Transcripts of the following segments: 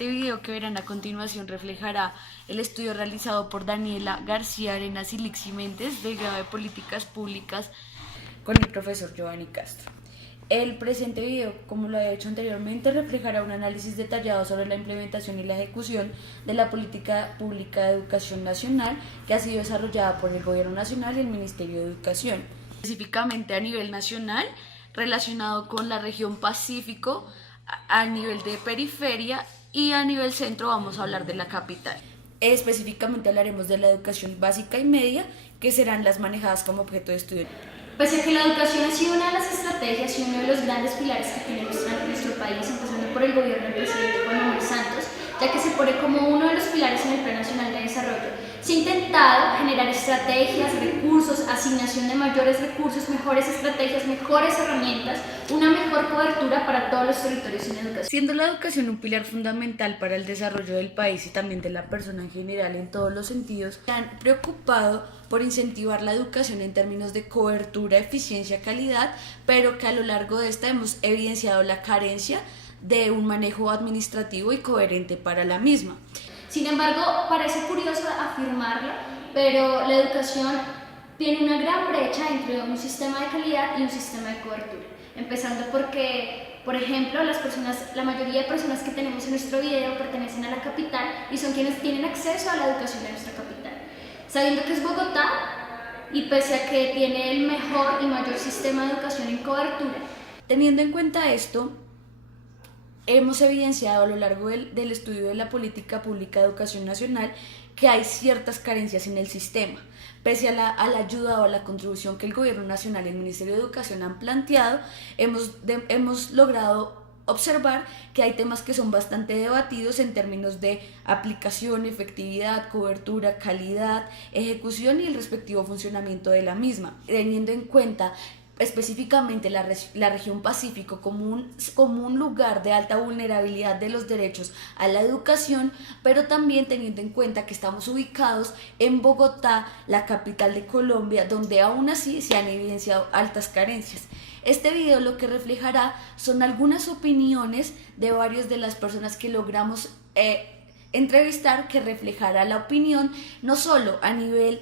Este video que verán a continuación reflejará el estudio realizado por Daniela García Arenas y Lixi Méndez del grado de Políticas Públicas con el profesor Giovanni Castro. El presente video, como lo he hecho anteriormente, reflejará un análisis detallado sobre la implementación y la ejecución de la Política Pública de Educación Nacional que ha sido desarrollada por el Gobierno Nacional y el Ministerio de Educación, específicamente a nivel nacional, relacionado con la región Pacífico, a nivel de periferia y a nivel centro vamos a hablar de la capital. Específicamente hablaremos de la educación básica y media, que serán las manejadas como objeto de estudio. Pese a que la educación ha sido una de las estrategias y uno de los grandes pilares que tiene nuestro país, empezando por el gobierno del presidente Juan Manuel Santos, ya que se pone como uno de los pilares en el Plan Nacional de Desarrollo, se ha intentado generar estrategias, recursos, asignación de mayores recursos, mejores estrategias, mejores herramientas, una mejor cobertura para todos los territorios en educación. Siendo la educación un pilar fundamental para el desarrollo del país y también de la persona en general en todos los sentidos, se han preocupado por incentivar la educación en términos de cobertura, eficiencia, calidad, pero que a lo largo de esta hemos evidenciado la carencia de un manejo administrativo y coherente para la misma. Sin embargo, parece curioso afirmarlo, pero la educación tiene una gran brecha entre un sistema de calidad y un sistema de cobertura. Empezando porque, por ejemplo, la mayoría de personas que tenemos en nuestro video pertenecen a la capital y son quienes tienen acceso a la educación de nuestra capital. Sabiendo que es Bogotá y pese a que tiene el mejor y mayor sistema de educación en cobertura. Teniendo en cuenta esto, hemos evidenciado a lo largo del estudio de la Política Pública de Educación Nacional que hay ciertas carencias en el sistema. Pese a la ayuda o a la contribución que el Gobierno Nacional y el Ministerio de Educación han planteado, hemos logrado observar que hay temas que son bastante debatidos en términos de aplicación, efectividad, cobertura, calidad, ejecución y el respectivo funcionamiento de la misma, teniendo en cuenta específicamente la región Pacífico como un lugar de alta vulnerabilidad de los derechos a la educación, pero también teniendo en cuenta que estamos ubicados en Bogotá, la capital de Colombia, donde aún así se han evidenciado altas carencias. Este video lo que reflejará son algunas opiniones de varias de las personas que logramos entrevistar, que reflejará la opinión no solo a nivel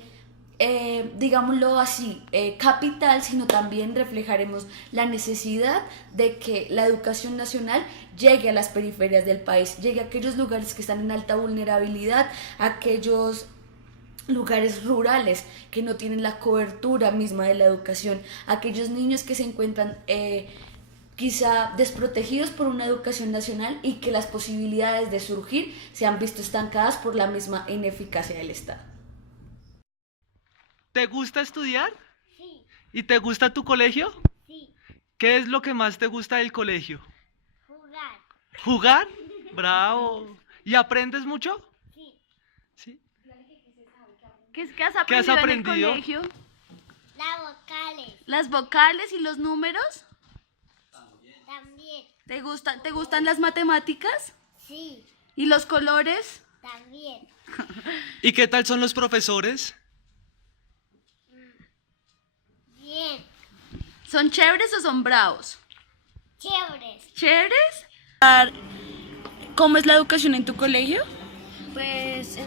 digámoslo así, capital, sino también reflejaremos la necesidad de que la educación nacional llegue a las periferias del país, llegue a aquellos lugares que están en alta vulnerabilidad, aquellos lugares rurales que no tienen la cobertura misma de la educación, aquellos niños que se encuentran quizá desprotegidos por una educación nacional y que las posibilidades de surgir se han visto estancadas por la misma ineficacia del Estado. ¿Te gusta estudiar? Sí, ¿Y te gusta tu colegio? sí, ¿Qué es lo que más te gusta del colegio? jugar, ¿Jugar? Bravo. ¿Y aprendes mucho? sí, Sí. ¿Qué has ¿Qué has aprendido en el aprendido? colegio? las vocales, ¿Las vocales y los números? también, ¿Te gustan las matemáticas? sí, ¿Y los colores? también, ¿Y qué tal son los profesores? bien, ¿Son chéveres o son bravos? chéveres, ¿Chéveres? ¿Cómo es la educación en tu colegio? Pues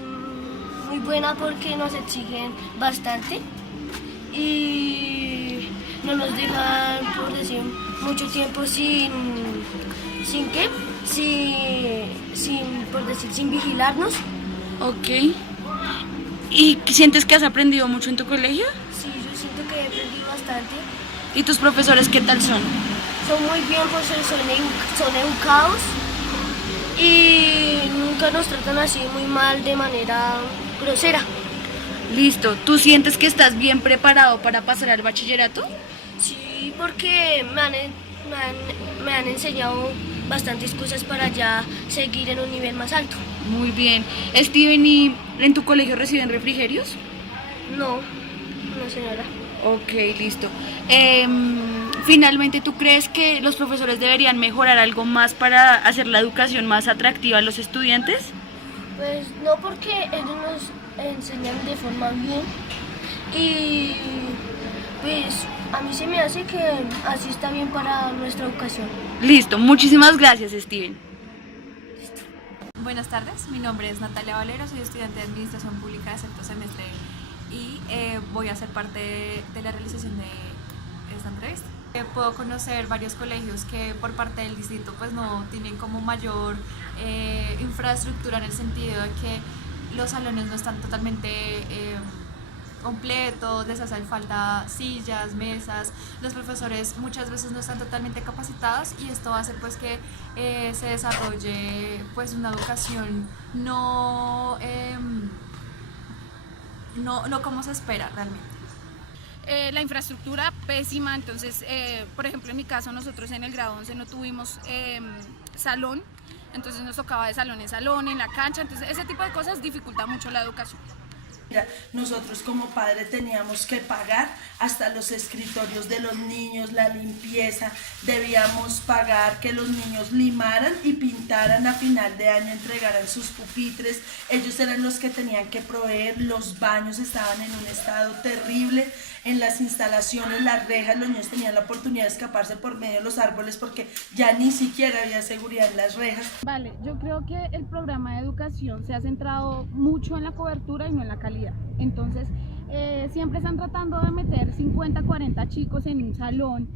muy buena porque nos exigen bastante y no nos dejan, por decir, mucho tiempo sin vigilarnos. Ok. ¿Y sientes que has aprendido mucho en tu colegio? Sí, yo siento que he aprendido bastante. ¿Y tus profesores qué tal son? Son muy bien, pues son educados y nunca nos tratan así muy mal de manera grosera. Listo. ¿Tú sientes que estás bien preparado para pasar al bachillerato? Sí, porque me han enseñado bastantes cosas para ya seguir en un nivel más alto. Muy bien. Steven, ¿y en tu colegio reciben refrigerios? No, no señora. Ok, listo. Finalmente, ¿tú crees que los profesores deberían mejorar algo más para hacer la educación más atractiva a los estudiantes? Pues no, porque ellos nos enseñan de forma bien y pues a mí se me hace que así está bien para nuestra educación. Listo, muchísimas gracias, Steven. Buenas tardes, mi nombre es Natalia Valero, soy estudiante de Administración Pública de sexto semestre y voy a ser parte de la realización de esta entrevista. Puedo conocer varios colegios que por parte del distrito pues no tienen como mayor infraestructura, en el sentido de que los salones no están totalmente completos, les hacen falta sillas, mesas, los profesores muchas veces no están totalmente capacitados, y esto hace pues que se desarrolle pues una educación no como se espera realmente. La infraestructura pésima, entonces, por ejemplo, en mi caso, nosotros en el grado 11 no tuvimos salón, entonces nos tocaba de salón en salón, en la cancha, entonces ese tipo de cosas dificulta mucho la educación. Nosotros como padres teníamos que pagar hasta los escritorios de los niños, la limpieza, debíamos pagar que los niños limaran y pintaran a final de año, entregaran sus pupitres, ellos eran los que tenían que proveer, los baños estaban en un estado terrible, en las instalaciones, las rejas, los niños tenían la oportunidad de escaparse por medio de los árboles porque ya ni siquiera había seguridad en las rejas. Vale, yo creo que el programa de educación se ha centrado mucho en la cobertura y no en la calidad. Entonces, siempre están tratando de meter 50, 40 chicos en un salón.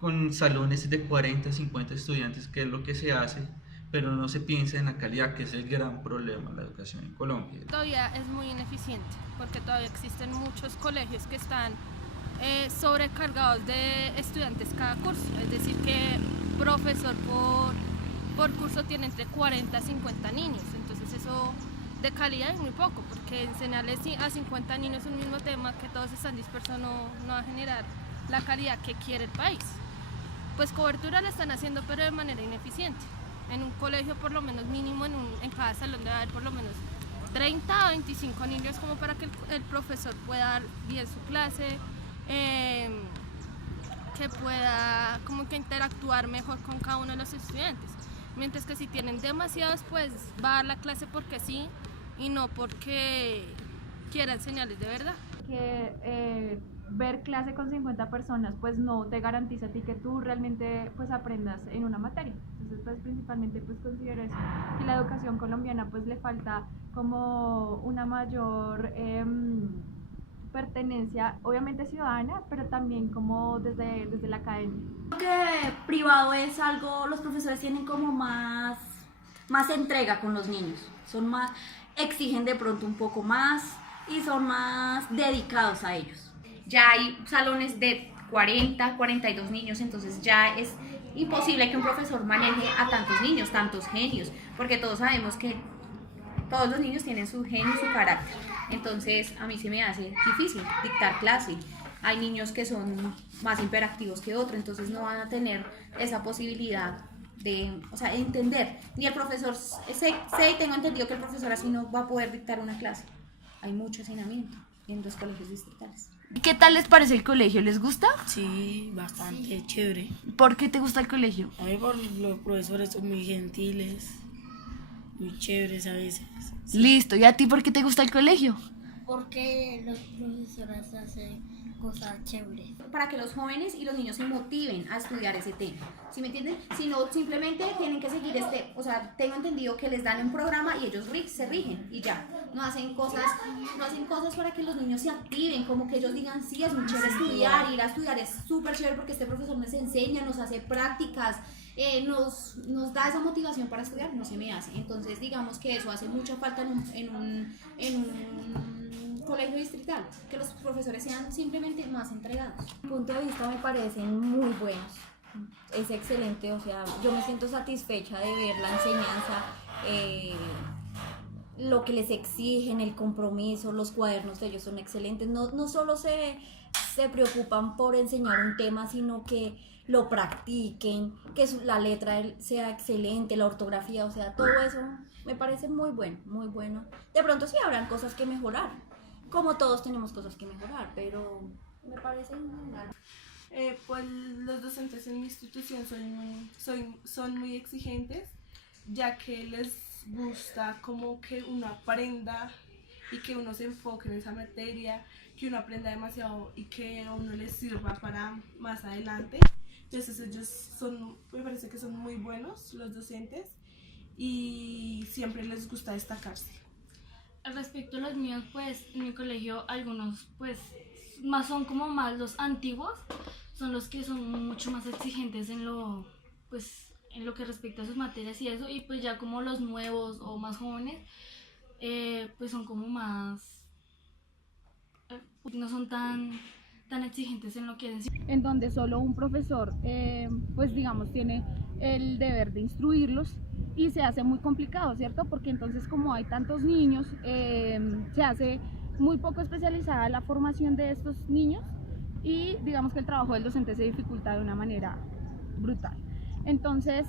Con salones de 40, 50 estudiantes, que es lo que se hace, pero no se piensa en la calidad, que es el gran problema de la educación en Colombia. Todavía es muy ineficiente, porque todavía existen muchos colegios que están sobrecargados de estudiantes cada curso, es decir que profesor por curso tiene entre 40 y 50 niños, entonces eso de calidad es muy poco, porque enseñarles a 50 niños un mismo tema que todos están dispersos no va a generar la calidad que quiere el país. Pues cobertura la están haciendo, pero de manera ineficiente. En un colegio por lo menos mínimo en cada salón debe haber por lo menos 30 a 25 niños, como para que el profesor pueda dar bien su clase, que pueda como que interactuar mejor con cada uno de los estudiantes. Mientras que si tienen demasiados, pues va a dar la clase porque sí y no porque quiera enseñarles de verdad. Que ver clase con 50 personas pues no te garantiza a ti que tú realmente pues aprendas en una materia. Entonces pues principalmente pues considero eso, que la educación colombiana pues le falta como una mayor pertenencia, obviamente ciudadana, pero también como desde la academia. Creo que privado es algo, los profesores tienen como más entrega con los niños, son más, exigen de pronto un poco más y son más dedicados a ellos. Ya hay salones de 40, 42 niños, entonces ya es imposible que un profesor maneje a tantos niños, tantos genios, porque todos sabemos que todos los niños tienen su genio y su carácter. Entonces a mí se me hace difícil dictar clase. Hay niños que son más hiperactivos que otros, entonces no van a tener esa posibilidad de entender. Ni el profesor, sé y tengo entendido que el profesor así no va a poder dictar una clase. Hay mucho hacinamiento en los colegios distritales. ¿Qué tal les parece el colegio? ¿Les gusta? Sí, bastante chévere. ¿Por qué te gusta el colegio? A mí por los profesores son muy gentiles, muy chéveres a veces. Sí. Listo, ¿y a ti por qué te gusta el colegio? Porque los profesores hacen cosas chéveres. Para que los jóvenes y los niños se motiven a estudiar ese tema, ¿sí me entienden? Si no, simplemente tienen que seguir tengo entendido que les dan un programa y ellos se rigen y ya, no hacen cosas para que los niños se activen, como que ellos digan, sí, es muy chévere estudiar, ir a estudiar es súper chévere porque este profesor nos enseña, nos hace prácticas, nos da esa motivación para estudiar, no se me hace. Entonces digamos que eso hace mucha falta en un colegio distrital, que los profesores sean simplemente más entregados. Mi punto de vista me parecen muy buenos, es excelente, o sea, yo me siento satisfecha de ver la enseñanza, lo que les exigen, el compromiso, los cuadernos de ellos son excelentes, no solo se preocupan por enseñar un tema, sino que lo practiquen, que la letra sea excelente, la ortografía, o sea, todo eso me parece muy bueno, muy bueno. De pronto sí habrán cosas que mejorar, como todos tenemos cosas que mejorar, pero me parece genial. Pues los docentes en mi institución son muy exigentes, ya que les gusta como que uno aprenda y que uno se enfoque en esa materia, que uno aprenda demasiado y que a uno les sirva para más adelante. Entonces ellos me parece que son muy buenos los docentes y siempre les gusta destacarse. Al respecto a los míos, pues en mi colegio algunos pues más son como más los antiguos, son los que son mucho más exigentes en lo que respecta a sus materias y eso, y pues ya como los nuevos o más jóvenes pues son como más no son tan exigentes en lo que hacen. En donde solo un profesor pues digamos tiene el deber de instruirlos y se hace muy complicado, ¿cierto? Porque entonces como hay tantos niños se hace muy poco especializada la formación de estos niños y digamos que el trabajo del docente se dificulta de una manera brutal. Entonces,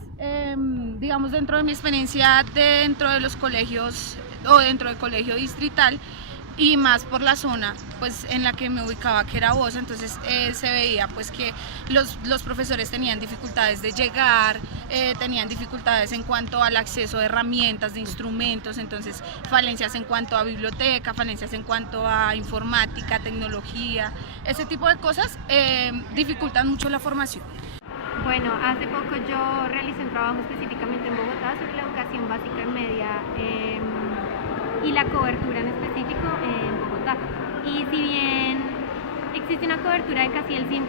digamos, dentro de mi experiencia dentro de los colegios o dentro del colegio distrital y más por la zona pues en la que me ubicaba, que era Bosa, entonces se veía pues que los profesores tenían dificultades de llegar, tenían dificultades en cuanto al acceso de herramientas, de instrumentos, entonces falencias en cuanto a biblioteca, falencias en cuanto a informática, tecnología, ese tipo de cosas dificultan mucho la formación. Bueno, hace poco yo realicé un trabajo específicamente en Bogotá sobre la educación básica y media y la cobertura en específico en Bogotá. Y si bien existe una cobertura de casi el 100%,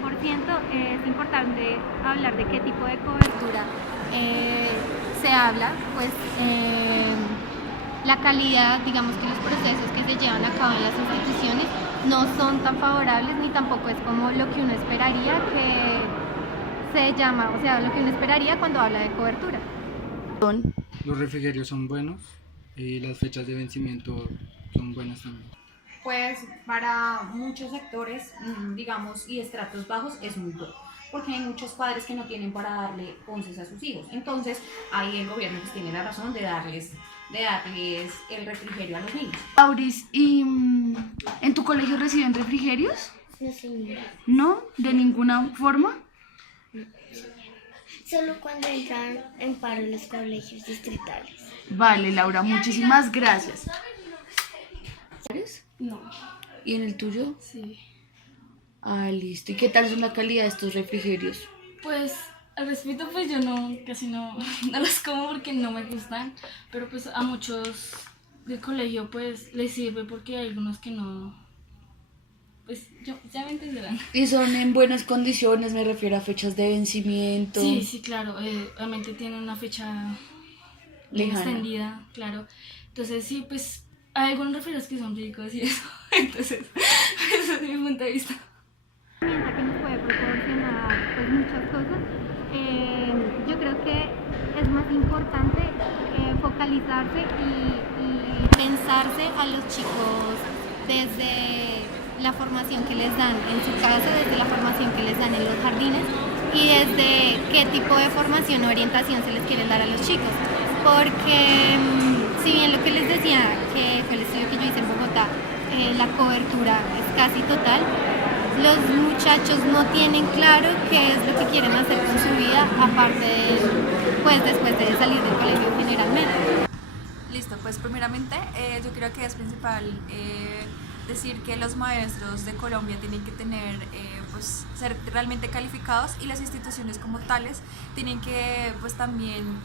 es importante hablar de qué tipo de cobertura se habla, pues la calidad, digamos que los procesos que se llevan a cabo en las instituciones no son tan favorables ni tampoco es como lo que uno esperaría que se llama, o sea, lo que uno esperaría cuando habla de cobertura. Los refrigerios son buenos y las fechas de vencimiento son buenas también. Pues para muchos sectores, digamos, y estratos bajos es muy bueno, porque hay muchos padres que no tienen para darle onces a sus hijos. Entonces, ahí el gobierno pues tiene la razón de darles el refrigerio a los niños. Auris, ¿y en tu colegio reciben refrigerios? No, señora. ¿No? ¿De ninguna forma? Solo cuando entran en paro los colegios distritales. Vale, Laura, muchísimas gracias. No. ¿Y en el tuyo? Sí. Ah, listo. ¿Y qué tal es la calidad de estos refrigerios? Pues al respecto pues yo casi no los como porque no me gustan, pero pues a muchos del colegio pues les sirve porque hay algunos que no, pues ya me entenderán. ¿Y son en buenas condiciones? Me refiero a fechas de vencimiento. Sí, claro, obviamente tienen una fecha lejana, extendida, claro. Entonces sí, pues hay algunos refrigerios que son ricos y eso, entonces ese es mi punto de vista. Que nos puede proporcionar pues muchas cosas. Yo creo que es más importante focalizarse y pensarse a los chicos desde la formación que les dan en su casa, desde la formación que les dan en los jardines y desde qué tipo de formación o orientación se les quiere dar a los chicos. Porque si bien lo que les decía, que fue el estudio que yo hice en Bogotá, la cobertura es casi total, los muchachos no tienen claro qué es lo que quieren hacer con su vida, aparte pues después de salir del colegio generalmente. Listo, pues primeramente yo creo que es principal decir que los maestros de Colombia tienen que tener, pues ser realmente calificados y las instituciones como tales tienen que pues también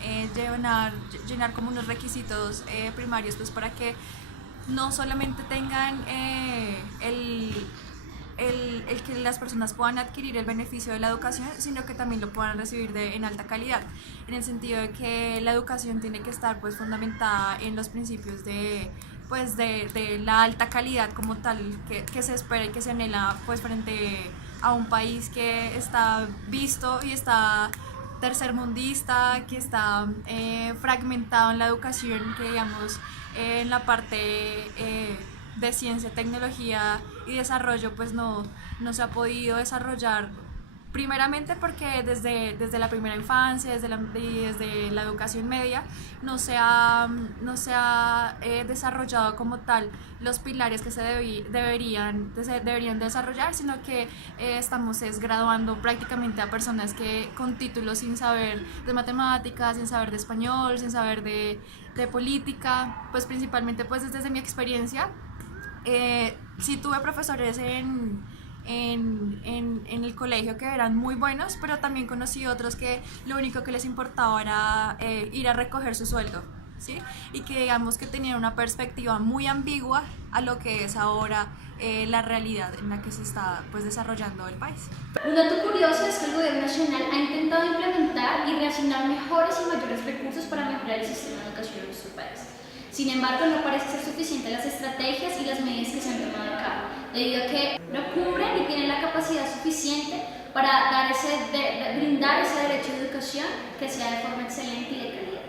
llenar como unos requisitos primarios pues para que no solamente tengan el que las personas puedan adquirir el beneficio de la educación, sino que también lo puedan recibir en alta calidad, en el sentido de que la educación tiene que estar pues fundamentada en los principios de la alta calidad como tal que se espera y que se anhela pues frente a un país que está visto y está tercermundista, que está fragmentado en la educación, que digamos en la parte de ciencia, tecnología y desarrollo pues no se ha podido desarrollar, primeramente porque desde la primera infancia, desde la educación media no se ha desarrollado como tal los pilares que se deberían desarrollar, sino que estamos graduando prácticamente a personas que con títulos sin saber de matemáticas, sin saber de español, sin saber de política, pues principalmente pues desde mi experiencia. Sí tuve profesores en en el colegio que eran muy buenos, pero también conocí otros que lo único que les importaba era ir a recoger su sueldo, ¿sí? Y que digamos que tenían una perspectiva muy ambigua a lo que es ahora la realidad en la que se está pues desarrollando el país. Un dato curioso es que el gobierno nacional ha intentado implementar y reasignar mejores y mayores recursos para mejorar el sistema de educación en nuestro país. Sin embargo, no parece ser suficiente las estrategias y las medidas que se han tomado a cabo, debido a que no cubren ni tienen la capacidad suficiente para brindar ese derecho de educación que sea de forma excelente y de calidad.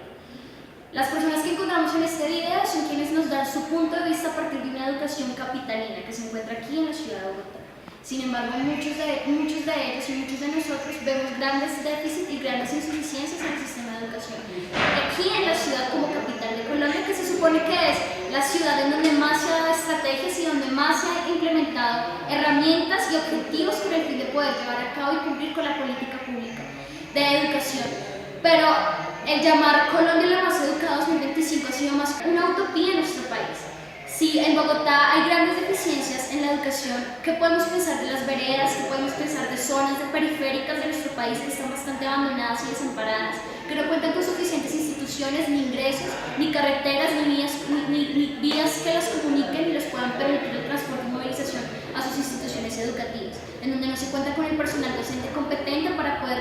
Las personas que encontramos en este video son quienes nos dan su punto de vista a partir de una educación capitalina que se encuentra aquí en la ciudad de Bogotá. Sin embargo, muchos de ellos y muchos de nosotros vemos grandes déficits y grandes insuficiencias en el sistema de educación. Aquí en la ciudad como capital de Colombia, que se supone que es la ciudad en donde más se ha dado estrategias y donde más se han implementado herramientas y objetivos con el fin de poder llevar a cabo y cumplir con la política pública de educación. Pero el llamar Colombia la más educada 2025 ha sido más una utopía en nuestro país. Sí, en Bogotá hay grandes deficiencias en la educación. ¿Qué podemos pensar de las veredas? ¿Qué podemos pensar de zonas periféricas de nuestro país que están bastante abandonadas y desamparadas? Que no cuentan con suficientes instituciones, ni ingresos, ni carreteras, ni vías que las comuniquen y les puedan permitir el transporte y movilización a sus instituciones educativas, en donde no se cuenta con el personal docente competente para poder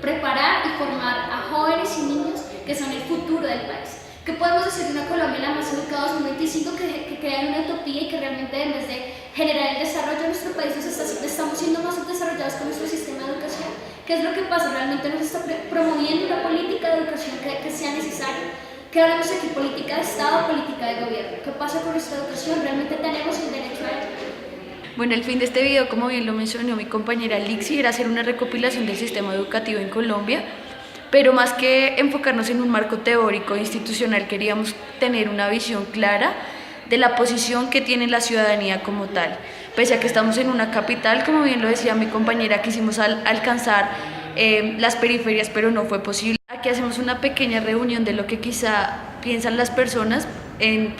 preparar y formar a jóvenes y niños que son el futuro del país. ¿Qué podemos decir de una Colombia la más educada 2025 que crea en una utopía y que realmente en vez de generar el desarrollo de nuestro país estamos siendo más desarrollados con nuestro sistema de educación? ¿Qué es lo que pasa? ¿Realmente nos está promoviendo una política de educación que sea necesaria? ¿Qué hablamos aquí? ¿Política de Estado o política de gobierno? ¿Qué pasa con nuestra educación? ¿Realmente tenemos el derecho a ello? Bueno, el fin de este video, como bien lo mencionó mi compañera Lixi, era hacer una recopilación del sistema educativo en Colombia, pero más que enfocarnos en un marco teórico e institucional, queríamos tener una visión clara de la posición que tiene la ciudadanía como tal. Pese a que estamos en una capital, como bien lo decía mi compañera, quisimos alcanzar las periferias, pero no fue posible. Aquí hacemos una pequeña reunión de lo que quizá piensan las personas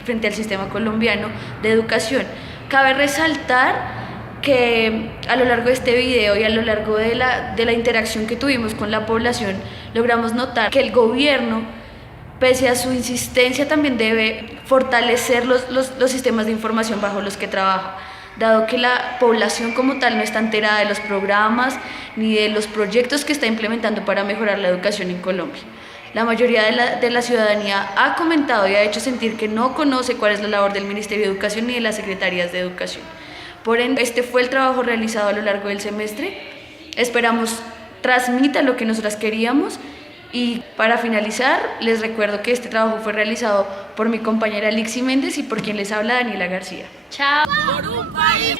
frente al sistema colombiano de educación. Cabe resaltar que a lo largo de este video y a lo largo de la interacción que tuvimos con la población, logramos notar que el gobierno, pese a su insistencia, también debe fortalecer los sistemas de información bajo los que trabaja, dado que la población como tal no está enterada de los programas ni de los proyectos que está implementando para mejorar la educación en Colombia. La mayoría de la ciudadanía ha comentado y ha hecho sentir que no conoce cuál es la labor del Ministerio de Educación ni de las Secretarías de Educación. Por ende, este fue el trabajo realizado a lo largo del semestre. Esperamos transmita lo que nosotras queríamos, y para finalizar les recuerdo que este trabajo fue realizado por mi compañera Lixi Méndez y por quien les habla Daniela García. ¡Chao! Por un país